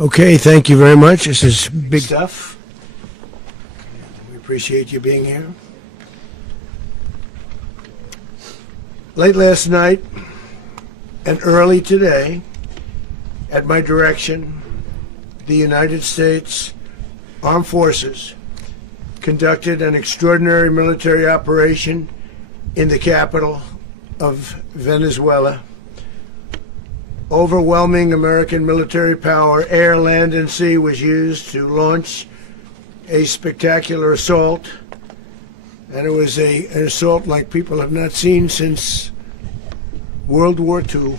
Okay, thank you very much. This is big stuff. We appreciate you being here. Late last night and early today, at my direction, the United States Armed Forces conducted an extraordinary military operation in the capital of Venezuela. Overwhelming American military power, air, land, and sea, was used to launch a spectacular assault. And it was an assault like people have not seen since World War II.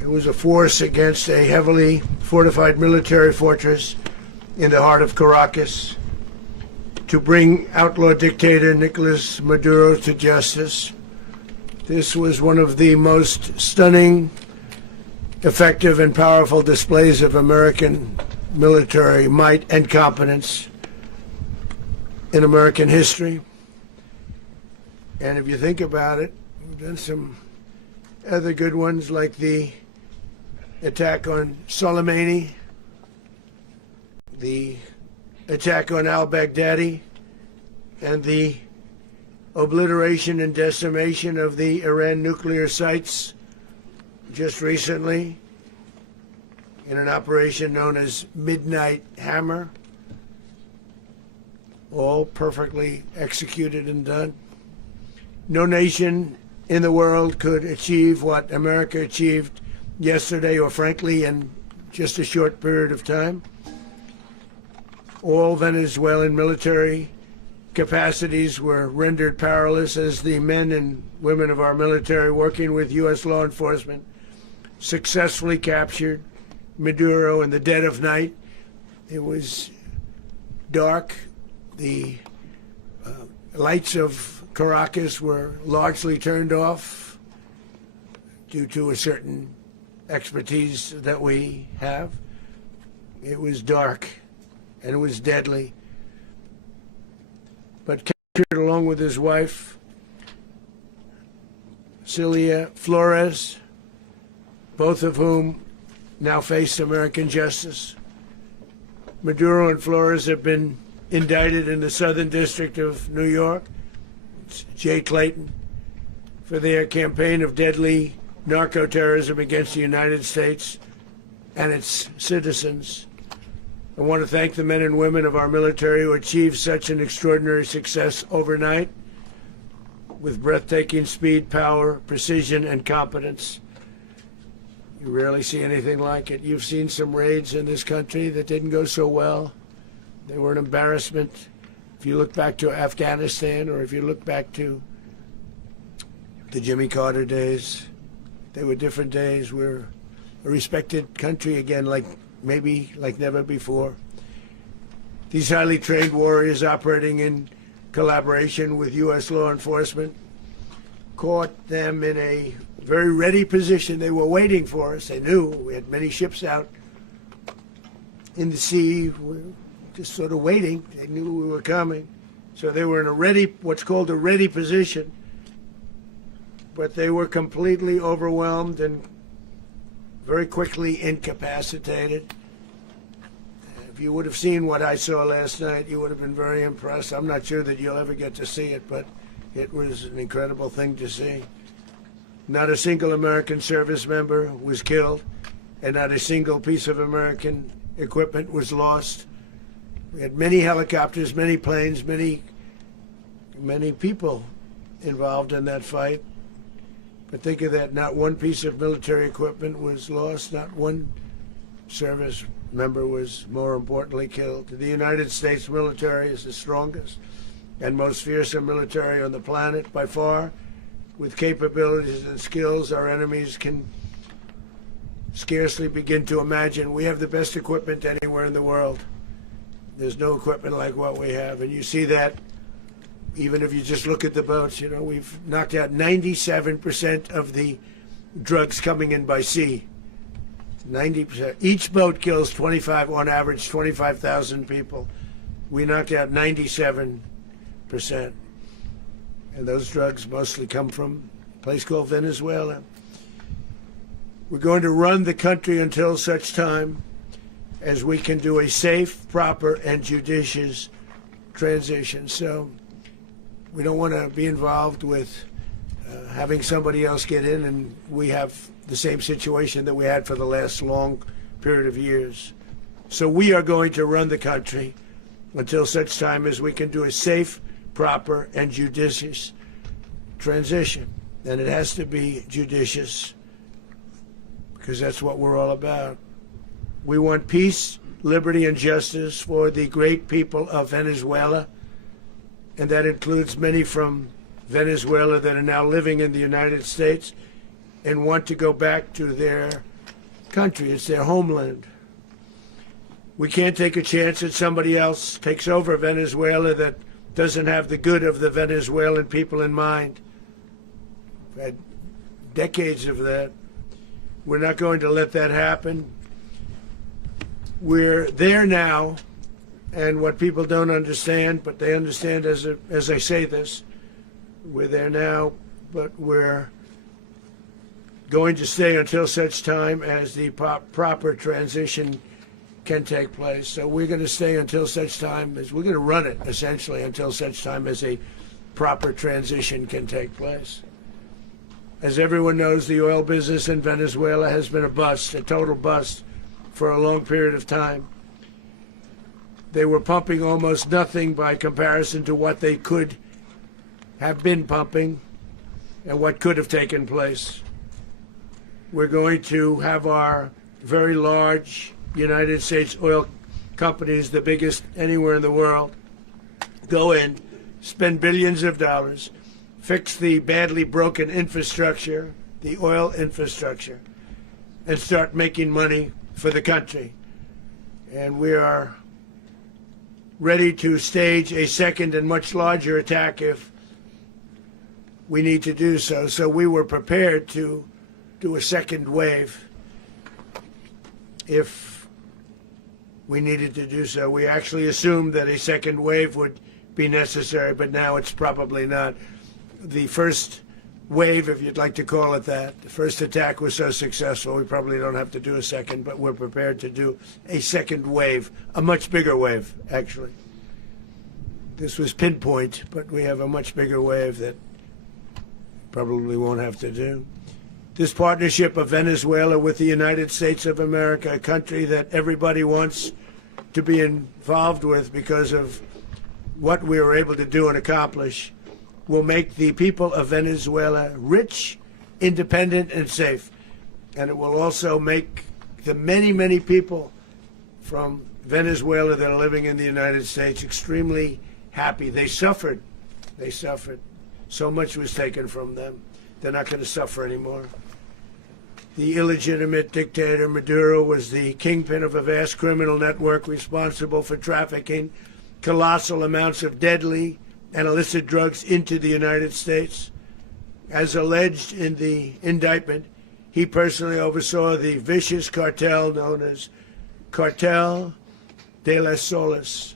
It was a force against a heavily fortified military fortress in the heart of Caracas to bring outlaw dictator Nicolas Maduro to justice. This was one of the most stunning, effective, and powerful displays of American military might and competence in American history. And if you think about it, we've done some other good ones, like the attack on Soleimani, the attack on al-Baghdadi, and the obliteration and decimation of the Iran nuclear sites just recently in an operation known as Midnight Hammer. All perfectly executed and done. No nation in the world could achieve what America achieved yesterday, or frankly in just a short period of time. All Venezuelan military capacities were rendered powerless as the men and women of our military, working with U.S. law enforcement, successfully captured Maduro in the dead of night. It was dark. The lights of Caracas were largely turned off due to a certain expertise that we have. It was dark and it was deadly. But captured along with his wife, Celia Flores, both of whom now face American justice. Maduro and Flores have been indicted in the Southern District of New York, it's J. Clayton, for their campaign of deadly narco-terrorism against the United States and its citizens. I want to thank the men and women of our military who achieved such an extraordinary success overnight with breathtaking speed, power, precision, and competence. You rarely see anything like it. You've seen some raids in this country that didn't go so well. They were an embarrassment. If you look back to Afghanistan, or if you look back to the Jimmy Carter days, they were different days. We're a respected country again, like never before. These highly trained warriors, operating in collaboration with U.S. law enforcement, caught them in a very ready position. They were waiting for us. They knew we had many ships out in the sea. We were just sort of waiting. They knew we were coming. So they were in a ready, what's called a ready position. But they were completely overwhelmed and very quickly incapacitated. If you would have seen what I saw last night, you would have been very impressed. I'm not sure that you'll ever get to see it, but it was an incredible thing to see. Not a single American service member was killed, and not a single piece of American equipment was lost. We had many helicopters, many planes, many people involved in that fight. But think of that, not one piece of military equipment was lost, not one service member was, more importantly, killed. The United States military is the strongest and most fearsome military on the planet by far, with capabilities and skills our enemies can scarcely begin to imagine. We have the best equipment anywhere in the world. There's no equipment like what we have, and you see that even if you just look at the boats. You know, we've knocked out 97% of the drugs coming in by sea. 90%. Each boat kills on average 25,000 people. We knocked out 97%. And those drugs mostly come from a place called Venezuela. We're going to run the country until such time as we can do a safe, proper, and judicious transition. So we don't want to be involved with having somebody else get in and we have the same situation that we had for the last long period of years. So we are going to run the country until such time as we can do a safe, proper, and judicious transition. And it has to be judicious because that's what we're all about. We want peace, liberty, and justice for the great people of Venezuela, and that includes many from Venezuela that are now living in the United States and want to go back to their country. It's their homeland. We can't take a chance that somebody else takes over Venezuela that doesn't have the good of the Venezuelan people in mind. We've had decades of that. We're not going to let that happen. We're there now, and what people don't understand, but they understand as I say this, we're there now, but we're going to stay until such time as the proper transition can take place. So we're going to stay until such time as we're going to run it, essentially, until such time as a proper transition can take place. As everyone knows, the oil business in Venezuela has been a bust, a total bust, for a long period of time. They were pumping almost nothing by comparison to what they could have been pumping and what could have taken place. We're going to have our very large United States oil companies, the biggest anywhere in the world, go in, spend billions of dollars, fix the badly broken infrastructure, the oil infrastructure, and start making money for the country. And we are ready to stage a second and much larger attack if we need to do so. So we were prepared to do a second wave if we needed to do so. We actually assumed that a second wave would be necessary, but now it's probably not. The first wave, if you'd like to call it that, the first attack was so successful, we probably don't have to do a second, but we're prepared to do a second wave, a much bigger wave, actually. This was pinpoint, but we have a much bigger wave that probably won't have to do. This partnership of Venezuela with the United States of America, a country that everybody wants to be involved with because of what we were able to do and accomplish, will make the people of Venezuela rich, independent, and safe. And it will also make the many, many people from Venezuela that are living in the United States extremely happy. They suffered. They suffered. So much was taken from them. They're not going to suffer anymore. The illegitimate dictator Maduro was the kingpin of a vast criminal network responsible for trafficking colossal amounts of deadly and illicit drugs into the United States. As alleged in the indictment, he personally oversaw the vicious cartel known as Cartel de las Solas,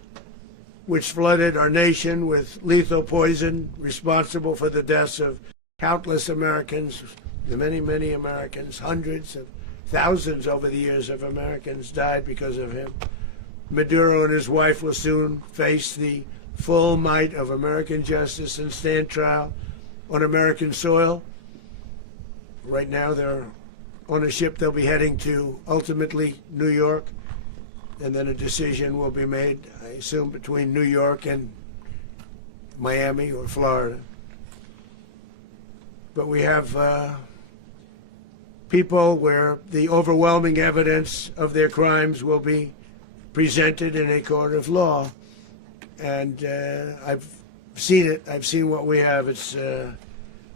which flooded our nation with lethal poison, responsible for the deaths of countless Americans, the many, many Americans. Hundreds of thousands over the years of Americans died because of him. Maduro and his wife will soon face the full might of American justice and stand trial on American soil. Right now they're on a ship. They'll be heading to ultimately New York, and then a decision will be made, I assume, between New York and Miami or Florida. But we have people where the overwhelming evidence of their crimes will be presented in a court of law. And I've seen it. I've seen what we have. It's